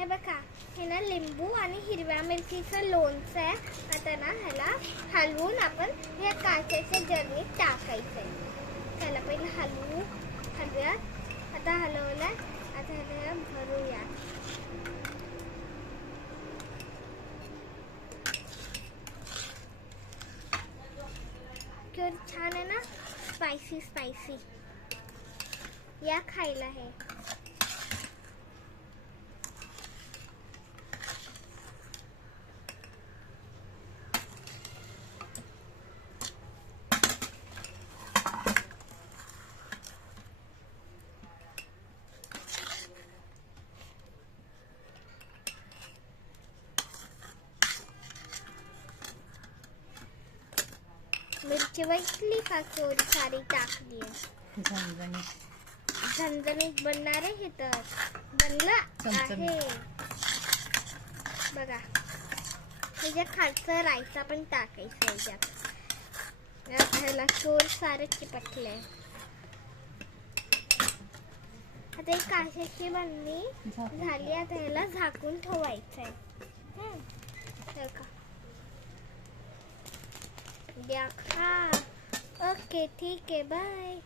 हे बघा, हे ना लिंबू आणि हिरव्या मिरचीचं लोणचं आहे. आता ना ह्याला हलवून आपण या काचेच्या जर्नीत टाकायचं आहे. त्याला पहिले हलवूयात. आता हलवलं. आता ह्याला भरूया. किती छान आहे ना, स्पायसी. या खायला हे. मिरची वाटली का थोडी सारी टाकली आहे. झणझणीत बनणार आहे. हे तर बनलं आहे बघा. ह्याच्या खालचं रायता पण टाकायचं ह्याच्यात. ह्याला चोर सारं चिपटलंय. आता एक काशाची बनली झाली. आता ह्याला झाकून ठेवायचंय. द्या खा. ओके, ठीक आहे, बाय.